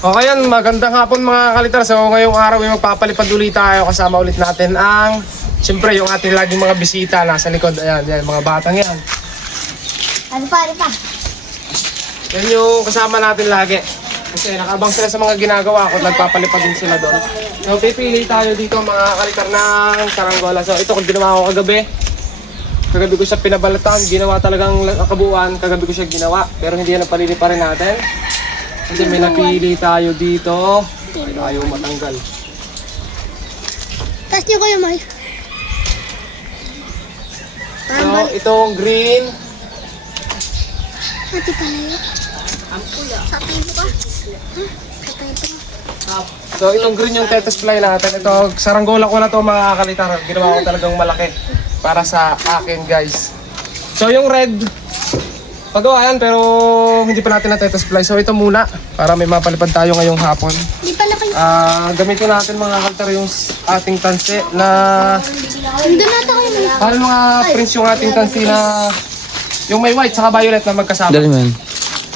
Okay yan, magandang hapon mga kalitar. So ngayong araw ay magpapalipad ulit tayo. Kasama ulit natin ang, siyempre yung ating laging mga bisita nasa likod. Ayan, yan, mga batang yan. Ano pa? Yan yung kasama natin lagi. Kasi nakabang sila sa mga ginagawa ko, nagpapalipad din sila doon. So pipili tayo dito mga kalitar ng saranggola. So ito kung ginawa ko kagabi. Kagabi ko siya pinabalatan, ginawa talagang kabuuan, kagabi ko siya ginawa. Pero hindi yan napalili pa rin natin. Kasi may napili tayo dito. Ayaw matanggal. Tapos niyo kayo, May. So itong green. Ate pala yun. Satayin mo ka? Satayin mo. So itong green yung tetes fly natin. Ito, saranggola ko na to mga kalitar. Ginawa ko talagang malaki para sa akin guys. So yung red, pagawa yan pero hindi pa natin na tetes fly. So ito muna para may mapalipad tayo ngayong hapon. Di pala kayo. Gamitin natin mga kalitar yung ating tansi na Nandun nata kayo, May. paano mga prints yung ating tansi na yung may white saka violet na magkasama. Dali man.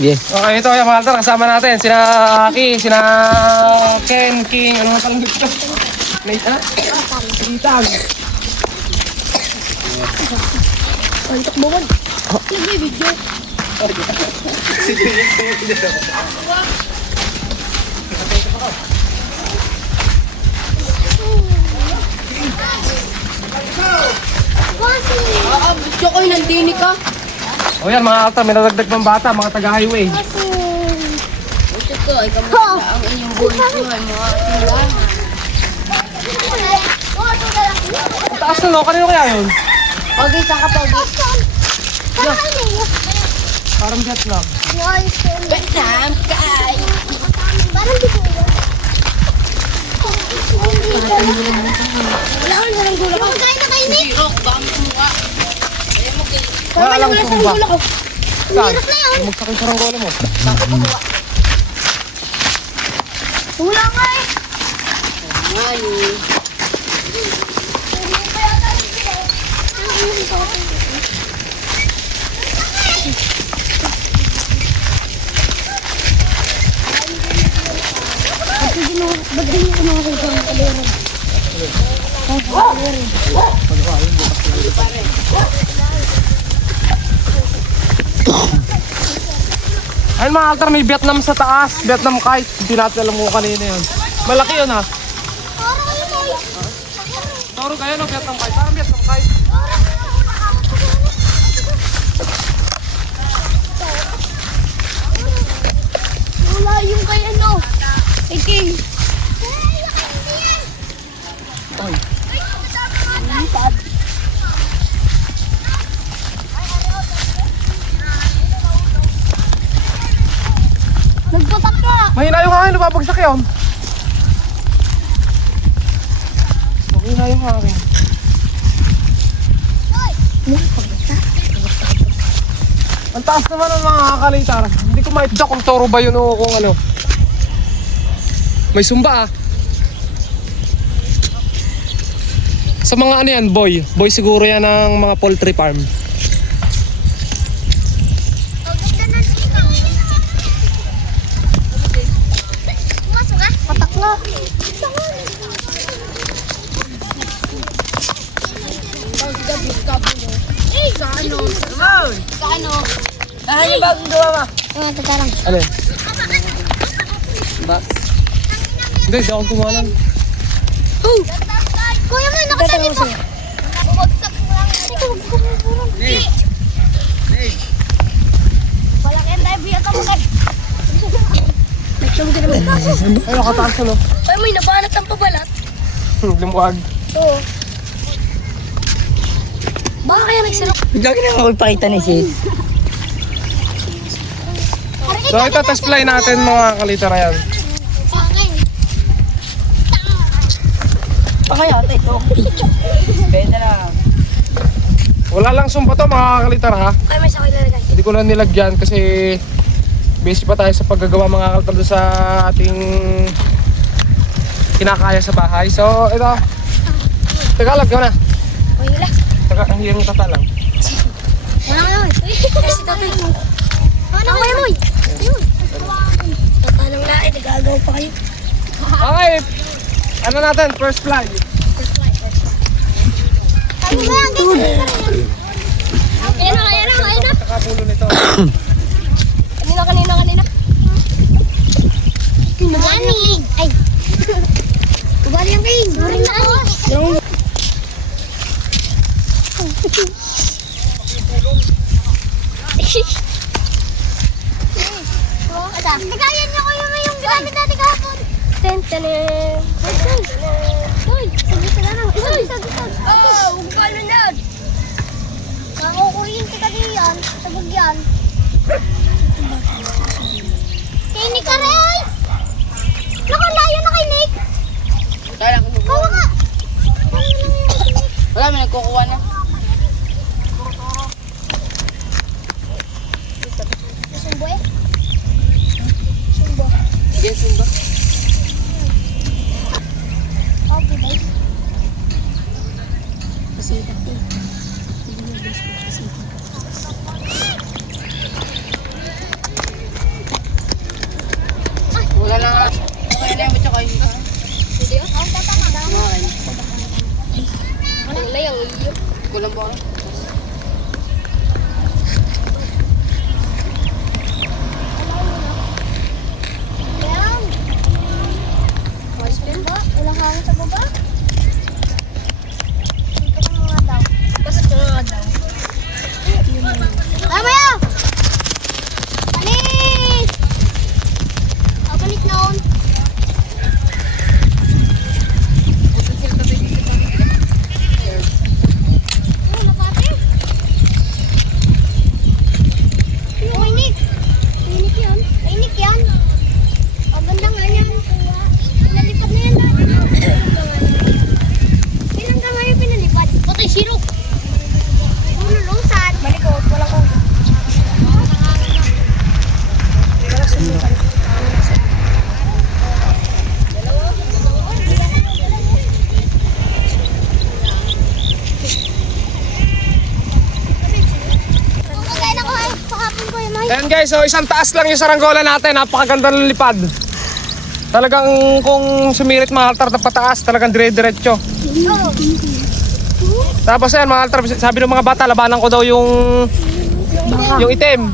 Yeah. Okay, ito yung mga kalitar kasama natin. Sina Aki, sina Ken, King, ano nga pang dito? Nate, ha? Itang. Kontok mo, May. Lagi video. Gusto ko yung nandini ka. O yan mga kalitar, may nadagdag pang bata, mga taga-highway. Gusto ko, ay kamusta ang inyong buhay mga kailangan. Ang taas na no, kanino kaya yun? Pogi, saan ka pogi? Parang Vietnam. Vietnam, kay. Parang di ko yun. Wala ko lang gulo ko. Kain na kayo, Nick. Biro, baka makumukha. Ayaw mo kayo. Wala lang tumba. ko. Saan? Magsakin sa ranggola mo. Wala nga eh. Mani. Ba't din ko nakakita ng kalero? Ayun mga kalitar, may Vietnam sa taas. Vietnam kite. Hindi natin alam kung kanina yun. Malaki yun ha. Toro kayo no, Vietnam kite. Parang Vietnam kite. Wala yung kay ano. Kay King. Oy. Nagtutak ka. Mahina yung hangin, napapagsak yun. Mahina yung hangin. Ang taas naman ng mga kalitar. Hindi ko maitda kung toro ba yun o kung ano. May sumba ah. Sa mga ano yan, boy. Boy siguro yan ng mga poultry farm. Pumasok ka? Patak nga. Sa ano? Sa ano? Saan yung bagong gawa ma? Tatarang. Ano? Ba? Hindi, di ako tumalan. Kuya mo, nakasali pa. Bumagsak mo lang. Ito, wag ko mabulong. Wala kaya tayo biyak ako kay. Nagtawag din naman. Ay, nakataas ano? Ay, may nabanat ang pabalat. Lumuwag. Oo. Baka kaya nagsirok. Bigla ka na makipakita ni sis. So ito test fly natin mga kalitar yan. Okay, ate, ito. Pwede na. Wala lang sumpa to mga kalitar ha. Ay, may sakay na guys. Hindi ko lang nilagyan kasi busy pa tayo sa paggagawa mga kalitar doon sa ating kinakaya sa bahay. So ito. Tagalog ka na. Wala. Ang hiyang tata lang. Wala ka yun. Kasi tatay mo. Ano kaya mo? Ayun. Tatalang Wala, nagagawa pa kayo. Okay. Ano natin? First fly. Ano ba yan? Ayan na. Kakapulo nito. Kanina. Mami! Ay! Bali ang king! Bali na ako! Nagayan niyo ko yung gamit natin kahapon! Ten-tenen! Uy! Sabi na lang! Isag! Oh! Huwag ka na yan! Kakukuryente ka din yan! Sabag yan! Tinik ka rin! Naku, layo na kay Nick! Kaya ko. Kawa ka! Wala, may nagkukuha na. Sumbo eh? Sumbo. Yes, ba? Okay, babe. Wala lang. Okay na yung bitsa kayo. Video? Ako tatama daw. Wala yung iyo. Kulang ba? Ayan. Walang hangin sa baba. Dito ka nga daw. Pasok ka nga daw. Tama yan! Panis! Panis noon. Ano na pati? Uy, Nick! Nick yan? Ay, Nick yan? Ang ganda nga yan. Pinalipad na yan dati. Ilang ka nga yung pinalipad? Patay, sirok! Lulusan. Malikot, wala ko. Kakain ako ay pakapon ko yung Ayan guys, so isang taas lang yung saranggola natin. Napakaganda ng lipad. Talagang kung sumirit mga altar na pataas, talagang dire-diretso. Tapos ayan mga altar, sabi ng mga bata, labanan ko daw yung itim.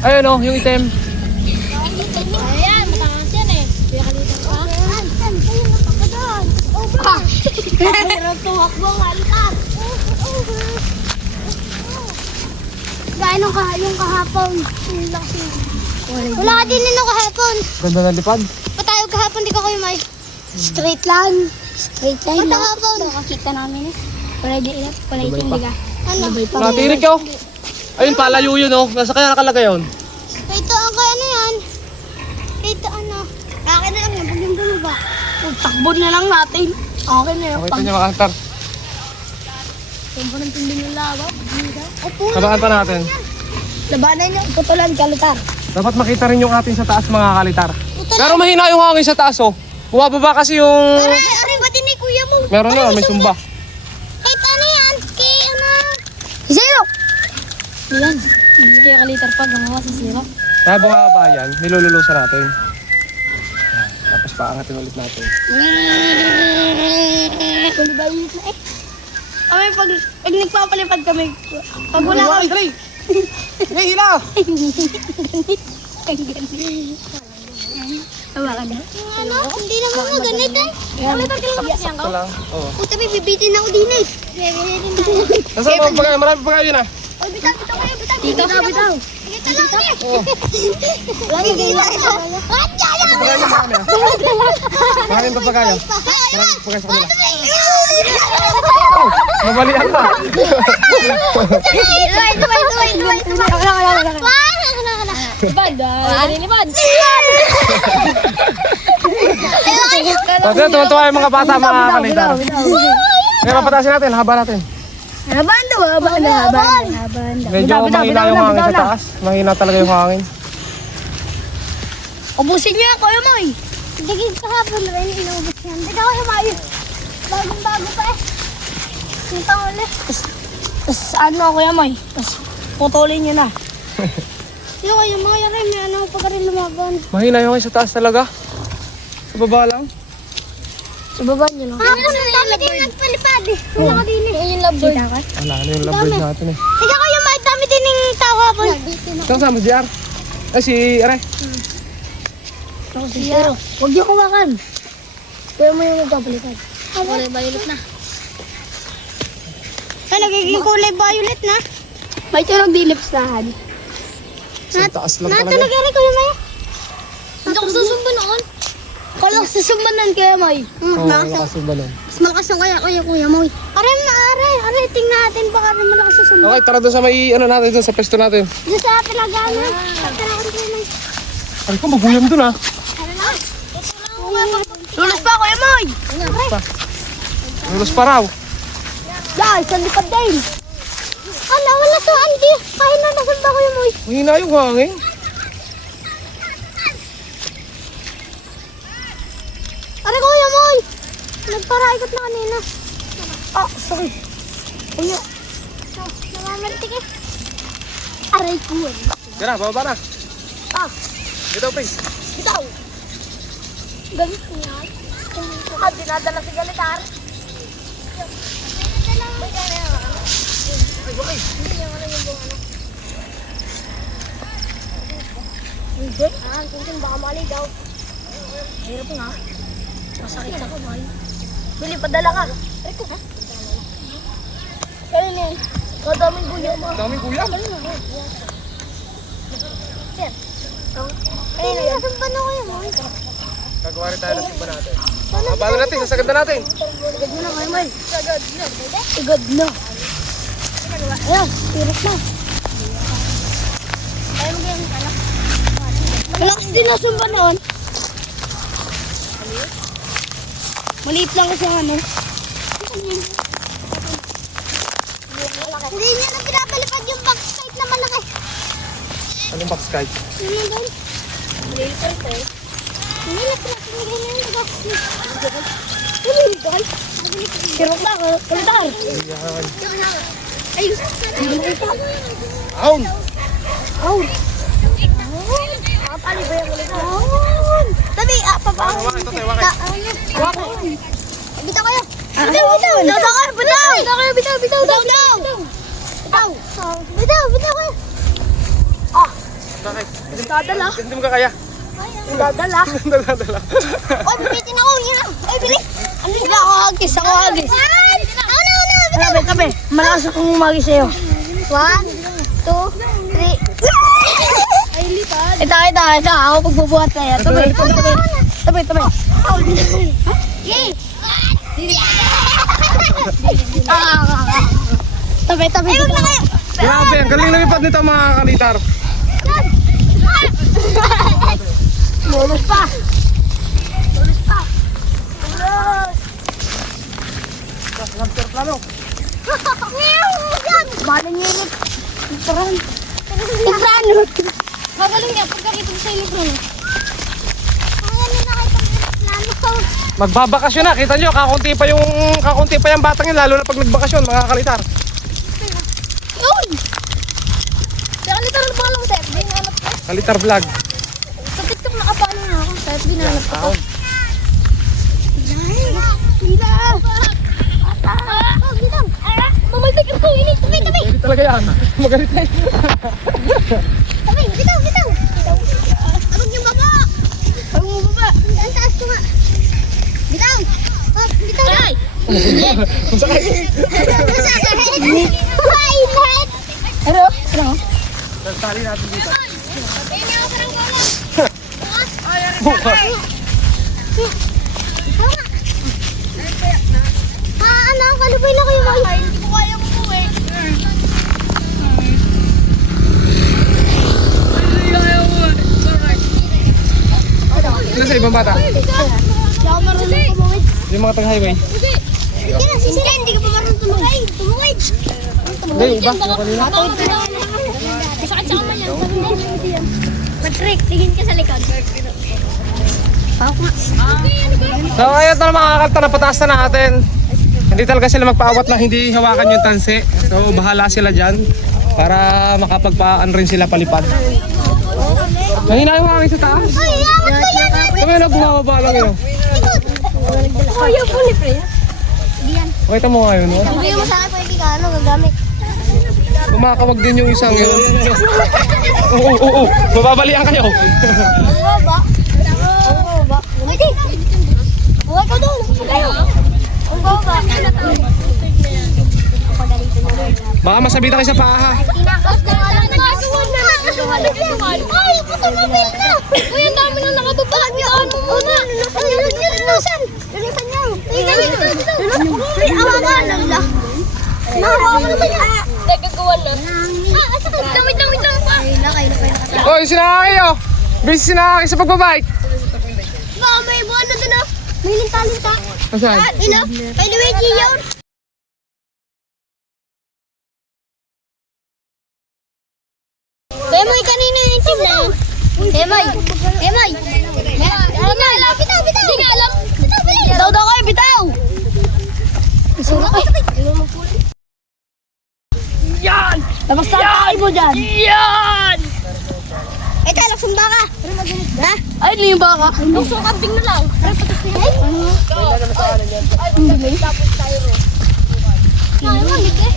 Ayun oh, yung itim. Ayan, matangas yan eh. Kaya kalita ka. Ayun, napakadan. Over. Pero tuwakbo nga likat. Gaya nung yung kahapon. Yung laki. Wala ka din nung kahapon. Ganda ng lipad. Patayo kahapon, di ka kayo may. Straight line. Straight line. Pata kahapon. Nakakita namin eh. Wala di ilat. Wala hindi ka. Ano? Natirik ko. Ayun, palayo yun oh. Nasa kaya nakalagay yun. Ito ang kaya na yan. Ito ano. Akin na lang yan. Pag yung ba? Takbo na lang natin. Akin na yan. Okay, ito niya mga altar. Kung pa ng tindi ng lawa. Opo. Sabakan pa natin. Labanan niyo. Putulan kalutar. Dapat makita rin yung atin sa taas mga kalitar. Pero mahina yung hangin sa taas oh. Bumababa kasi yung... Aray ba din ni kuya mo? Meron na, may sumba. Kahit ano yan. Kaya ano. Zero. Yan. Kaya kalitar pa. Gamawa sa zero. Kaya bumababa yan, nilululusan natin. Ayan, tapos paangatin ulit natin. Kulibayit na eh. Kami pag nagpapalipad kami. Pag wala kami. Dali! May hila! Ano? Hindi naman mo ganit eh. Kami pag nagpapalipad Ito lang. Oo. Puta, may bibitin ako din eh. Bibitin tayo. Nasaan mga pagkain? Marami pagkain yun ah. Oy, bitaw kayo, bitaw. Bitaw. Bitaw lang eh. Oo. Lagi ganyan. Atya na! Pagkain yung marami ah. Marami pa pagkain. Marami pagkain sa kanila. Mabalian pa. Pati na, tuwa-tuwa yung mga bata, mga kalitar. Kaya papatasin natin, haba natin. Haban daw. Medyo mahina yung hangin sa taas. Mahina talaga yung hangin. Ubusin niyo ako yung Moy. Digig kahapon rin, inubos yan. Hindi ako humayo. Bagong-bago pa eh. Yung tangol eh. Tapos ano ako yan, Moy? Tapos putulin nyo na. Yung kayo, mga yari, may ano pa ka rin lumaban. Mahina yung sa taas talaga. Sa baba lang. Sa baba niyo lang. Ako na dami din nagpalipad eh. Wala ka din eh. Yung lovebird. Wala na yung lovebird natin eh. Ikaw kayo, may dami din ng tao hapon. Saan sama si R? Ay si Are. Pero, huwag niyo kumakan. Kuya mo yung magpapalipad. Kulay violet na. Ay, nagiging kulay violet na. May tunog di lipstahan. Sa taas lang Nato talaga. nagyari Kuya May. Hindi ako susumba noon. Kala ko susumba nun Kuya May. Oo, malakas yung balon. Mas malakas ang kaya Kuya May. Are, tingnan natin baka rin malakas susumba. Okay, tara doon sa may ano natin doon sa pesto natin. Diyan sa pinagana. Tara ko rin. Ay ko maguyam doon ah. Lunas pa Kuya May. Lulos pa raw. Dahil, sa likod din. Ala, wala to, Andy. Kahit na nasunta Kuya May. Mahina yung hangin. Are Kuya May. Nagparaikot na kanina. Ah, sorry. Kuya. Namamantik eh. Aray ko. Yan na, bababa na. Ah, Dito, please. bitaw. Galit niya. Ah, dinadala si Galitar. Hindi. Ah, tingin baka maligaw. Hirap nga. Masakit sa kamay. Bili, padala ka. Eko, ha? Kaya niyan. Kadaming guyo mo. Daming guyam. Ay, nasumpa na kayo mo. Gagawa rin tayo ng simba natin. Mabalo natin, sasagad na natin. Sagad mo na kayo, May. Sagad na. Ayan, pirot na. Ayaw mo ganyan ka na. Malakas din nasumpa noon. Maliit lang kasi ang ano. Hindi niya na pinapalipad yung backside na malaki. Anong box kite? Yun doon. Maliit ko. Hindi na pinapalipad yung backside. Maliit doon. Sirok na ako. Kulitar. Ayun. Aun! Aun. Kapali ba yung kulitar? Aun. Tabi, papaon. Wakay, ito tayo, wakay. Bitaw kayo. Bitaw. Bitaw kayo. Bitaw. Bitaw kayo. Ah, Bakit? dadala. Hindi mo kakaya. Dadala. Dadala. Oy, bitin ako. Oy, bili. Ano ba? Ako hagis. Ako hagis. Tabi. Malakas akong umagis sa'yo. 1, 2, 3. Ay, lipad. Ito. Ako pagbubuhat sa'yo. Tabi. Yay! Tabi. Grabe, ang galing lumipad nito mga kalitar. Lulus pa. Plano. Bala niya yung lipuran. Magaling niya pagkakita sa lipuran. Magaling na kayo pag-lipuran. Magbabakasyon na, kita nyo, kakunti pa yung batang yun, lalo na pag nagbakasyon, mga kalitar. Uy! Kaya literal ba alam mo sa FB nanap ko? Kalitar vlog. Sa TikTok nakapalo na ako sa FB nanap ko. Aun. Hila! Bitaw! Mamaltik ako! Tabi! Hindi talaga yan. Magalit na yun. Tabi! Bitaw! Abag yung baba! Abag mo baba! Ang taas ko nga! Bitaw! Bitaw! Ay! Ang sakit. Ano? Tali natin dito. Ano? Kalupay na kayo mga hindi ko kaya mo po eh. Sila sa ibang bata? Hindi ako marunong tumawid. Yung mga taga-highway. Hindi ka pa marunong tumawid. Tumawid. Hindi, iba. Yung kanina. Sakit sa kamay yan. Patrick, tingin ka sa likod. So ayun na mga kakalta na pataas na natin. Hindi talaga sila magpaawat na hindi hawakan yung tanse. So bahala sila dyan para makapagpaan rin sila palipad. Mahina yung hangin sa taas. Ay, yaman ko yan. Kami nagbumababa lang yun. Oh, yung puli, pre. Pakita mo nga yun, no? Hindi mo sa akin pwede ka, ano, gagamit. Kumakawag din yung isang yun. Oo. Mababalian kayo. Ang baba. Ang baba. Gamitin. Buhay ka doon. Ang baba. Baka masabitan kayo sa paha. Tinakas na nga lang. Nagkasuhan na. Ay, kasumapin na. Uy, ang dami na nakababa. Ano muna? Lulusan. Lulusan niya. Ay, awakan lang lang. Nahawakan naman niya. Nagkagawan na. Wait lang pa. Oy, sinakay oh. Busy sinakay sa pagbabike. Baka may buwan na doon ah. May linta-linta. Saan? Ina, kay Luigi yun. Kemoy, kanina yung team na yun. Kemoy. Bitaw. Hindi nga alam. Bitaw daw kayo, bitaw. Isura ko. Yan! Labas na ang tayo mo dyan. Yan! Eh, tayo, lagsumba ka. Ha? Ay, ano yung baka? Lagsong kambing na lang. Ay, tapos tayo ro. Ay, mamit eh.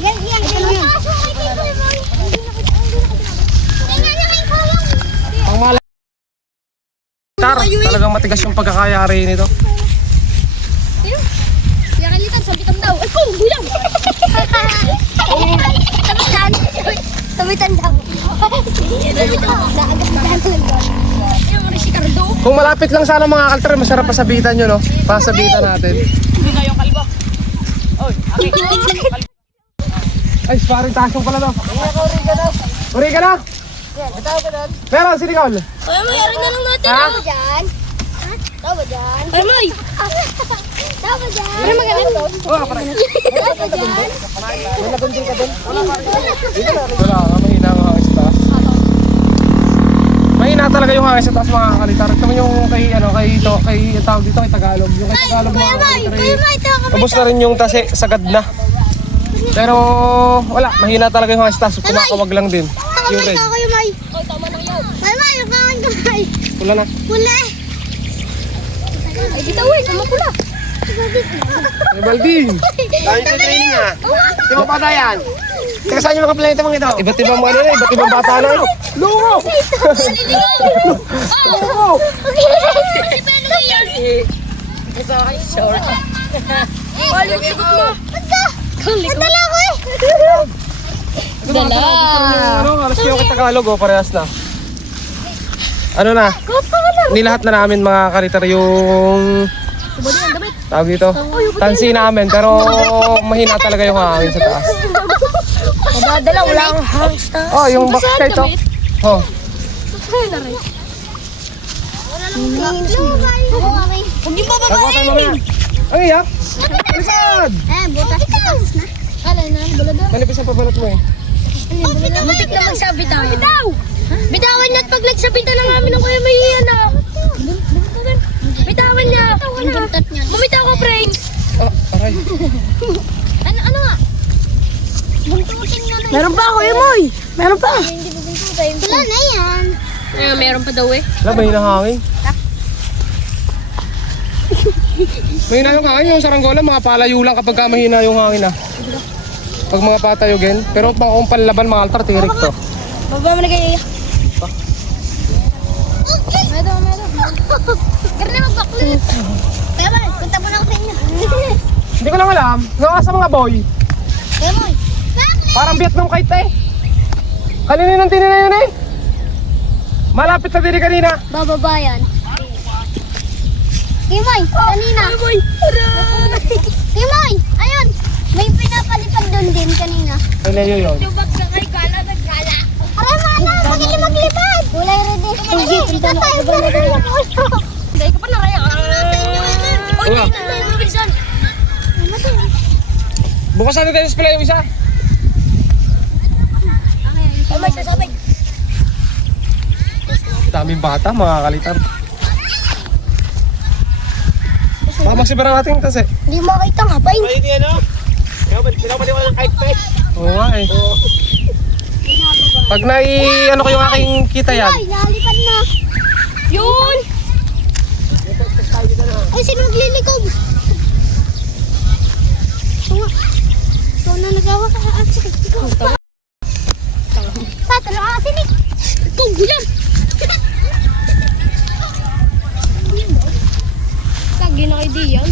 Yan. Ang mala. Talagang matigas yung pagkakayari nito. Yakalitan, sabitan daw. Ay, kung, bilang. Sabitan daw. Kung malapit lang sana mga kalter, masarap pasabitan nyo, no? Pasabitan natin. Ay, sparring tasong pala daw. Uri ka na? Meron, si Nicole. Ay, mayroon na lang natin. Ha? Tama dyan. Ay, may. Tama dyan. Ay, magaling doon. Tama dyan. Wala ka, mahina ang hangin sa taas. Mahina talaga yung hangin sa taas mga kalitar. Ito yung kay tawag dito, kay Tagalog. Yung kay Tagalog mga kalitar. Tapos na rin yung tase, sagad na. Pero wala, mahina talaga yung hangin sa taas. Kumakawag lang din. Yung red. Kayo, May. Oh, tama na yun. Ay, May, yung kamay. Pula na. Pula. Ay, dito, uy, sama pula. Ay, Balding. Tayo sa training ha. Di mo pa yan. Teka saan yung mga planeta mga ito? Iba't ibang mga nila, iba't ibang bata na. Lungo! Lungo! Si Belo yan. Short. Palikot mo. Padala ko eh. Dala. Ano, alas yung kay Tagalog oh, parehas na. Ano na? Nilahat na namin mga karitar yung tawag dito. Tansi namin pero mahina talaga yung hangin sa taas. Madadala, wala akong hamster. Oh, yung backside to. Oh. Huwag yung Tagutan bababae. mo na. Ang iyak. Alisad! Butas na. Kala na, bulado. Manipis ang pabalot mo eh. Muntik na magsabitaw. Bitaw! Bitawan niya at pag nagsabitan na namin ng kuya may iyan na. Bitawan niya. Bumitaw ko, Frank. Oh, aray. Ano nga? Buntutin nga na. Meron pa ako, Emoy. Meron pa. Wala na yan. Meron pa daw eh. Wala, mahina hangin. Mahina yung hangin, yung saranggola, mga palayo lang kapag ka mahina yung hangin ah. Pag mga patayogin. Pero pang kung panlaban mga altar, tirik to. Baba mo na kayo. Meron. Karena mag-backflip. Kaya ba, punta mo na ako sa inyo. Hindi ko lang alam. Nga sa mga boy. Kaya mo. Parang Vietnam kite eh. Kanina nang tinina yun eh. Malapit na din kanina. Bababa yan. Kimoy, kanina. Kimoy, Kimoy, ayun. May pinapalipad doon din kanina. Ay, Leo yun. Lubag ka kay Gala, nag-gala. Aray, mana, pagili maglipad. Kulay red eh. Punta tayo, kulay red. Hindi ka pa naraya. Uy, Wala. tingnan mo yung bisan. Bukas natin tayo sa pala yung isa. Ay, may sasabay. Daming bata, mga kalitar. Baka magsibara natin kasi. Hindi makita nga pa yun. Ay, hindi ano? Pinapaliwan ng kite pa eh. Oo nga eh. Pag ano ko yung aking kita yan. Ay, nalipad na. Yun! Ay, sino naglilikod? Ito na nagawa ka. Ikaw. Tatalo ka kasi, Nick. Ikaw, gulang. Kagi na kay Dian.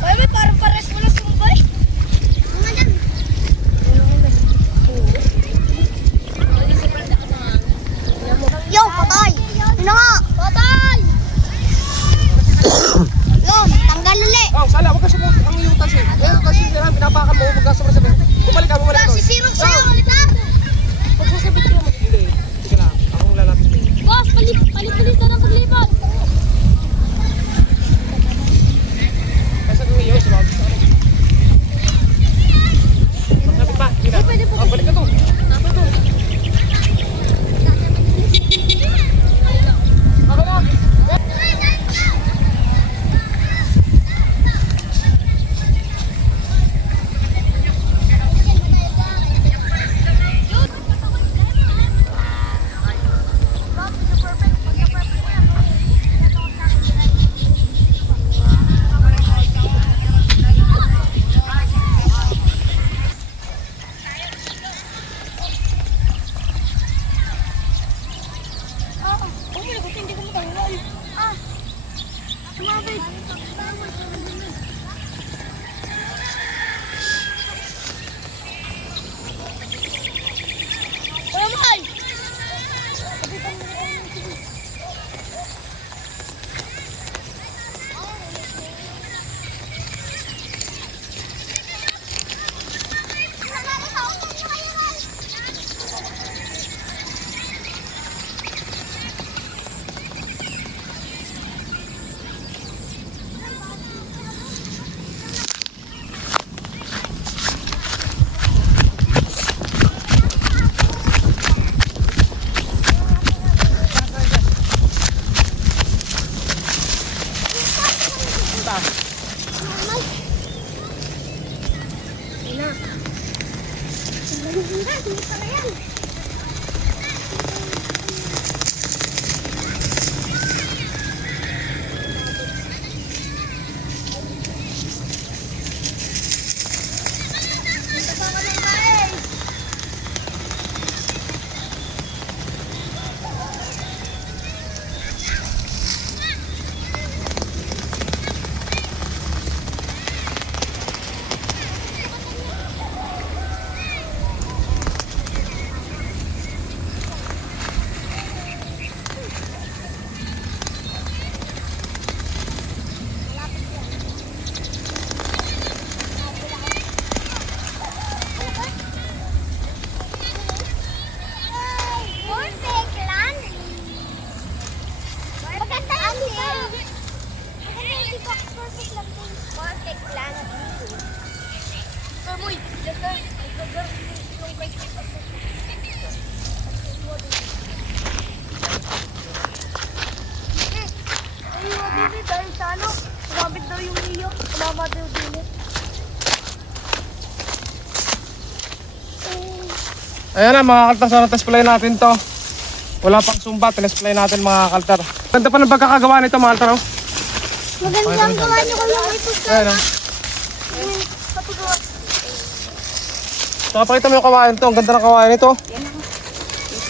Ay, may parang pares mo na sumbay. Mga dyan. Yo, patay! Sino nga? Patay! Yo, tanggal ulit. Oh, sala, huwag ka sumut. Ang iyong kasi. Meron kasi sila, pinapakan mo, huwag ka sumasabi. Bumalik ka doon. Sisirok sa'yo, ulit ha? Pagsasabit ka mo. Hindi. Sige lang, akong lalapit. Boss, palit-palit na ng paglipat. Kasi kung iyo, sumabit ka rin. Magsabit pa, sige na. Oh, balik ka doon. Tama doon. Ako na. Dahil sa ano, sumabit daw yung iyo. Kumama daw din. Ayan na mga kaltar, so na-test-play natin to. Wala pang sumba, test-play natin mga kaltar. Ganda pa ng pagkakagawa nito mga kaltar. Oh. Magandang gawa niyo kayo ito sa Ayan oh. patigawa. So pakita mo yung kawain to, ang ganda ng kawain nito.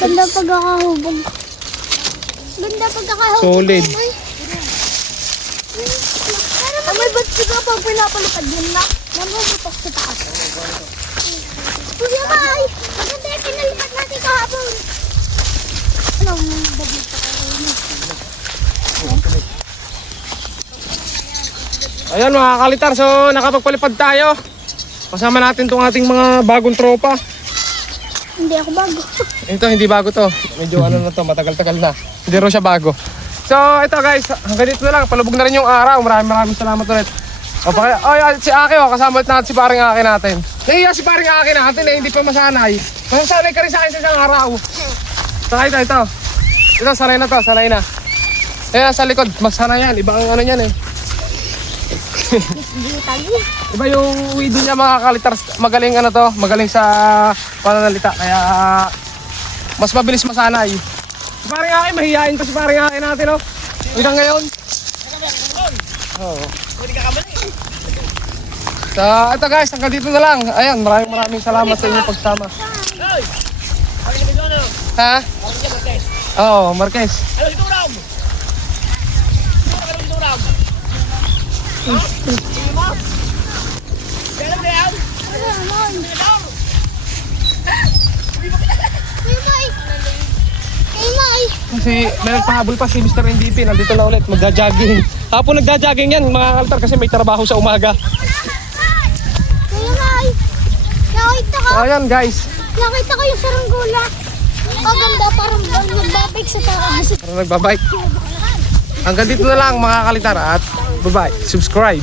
Ganda pagkakahubog. Ganda pagkakahubog. Solid. May ba't siya pag pinapalipad yun na? Mamubutok sa taas. Kuya May! Maganda yung pinalipad natin kahapon. Anong bagay pa kayo? Ayan mga kalitar, so nakapagpalipad tayo. Kasama natin tong ating mga bagong tropa. Hindi ako bago. Ito hindi bago to. Medyo ano na to, matagal-tagal na. Hindi rin siya bago. So ito guys, hanggang dito na lang. Palubog na rin yung araw. Maraming salamat ulit. O, si Aki kasama ulit natin si paring Aki natin. Nahiya si paring Aki natin hindi pa masanay. Masasanay ka rin sa akin sa isang araw. Saka ito. Ito, sanay na to, sanay na. Kaya sa likod, mas sanay yan. Ibang ano yan eh. Iba yung widow niya mga kalitars, magaling ano to, magaling sa pananalita kaya mas mabilis masanay. Si paring akin, mahihain to si paring akin natin oh. Hanggang ngayon. Oo. So ito guys, hanggang dito na lang. Ayan, maraming salamat sa inyong pagsama. Ha? Oo, Marquez. Kasi may nagpahabol pa si Mr. NDP, nandito na ulit, magja-jogging. Hapon nagja-jogging yan mga kalitar kasi may trabaho sa umaga. Kuya May, nakita ko. So ayan guys, Nakita ko yung saranggola. Ang ganda, parang nagbabike sa taas. parang nagbabike. Hanggang dito na lang mga kalitar at bye-bye. Subscribe.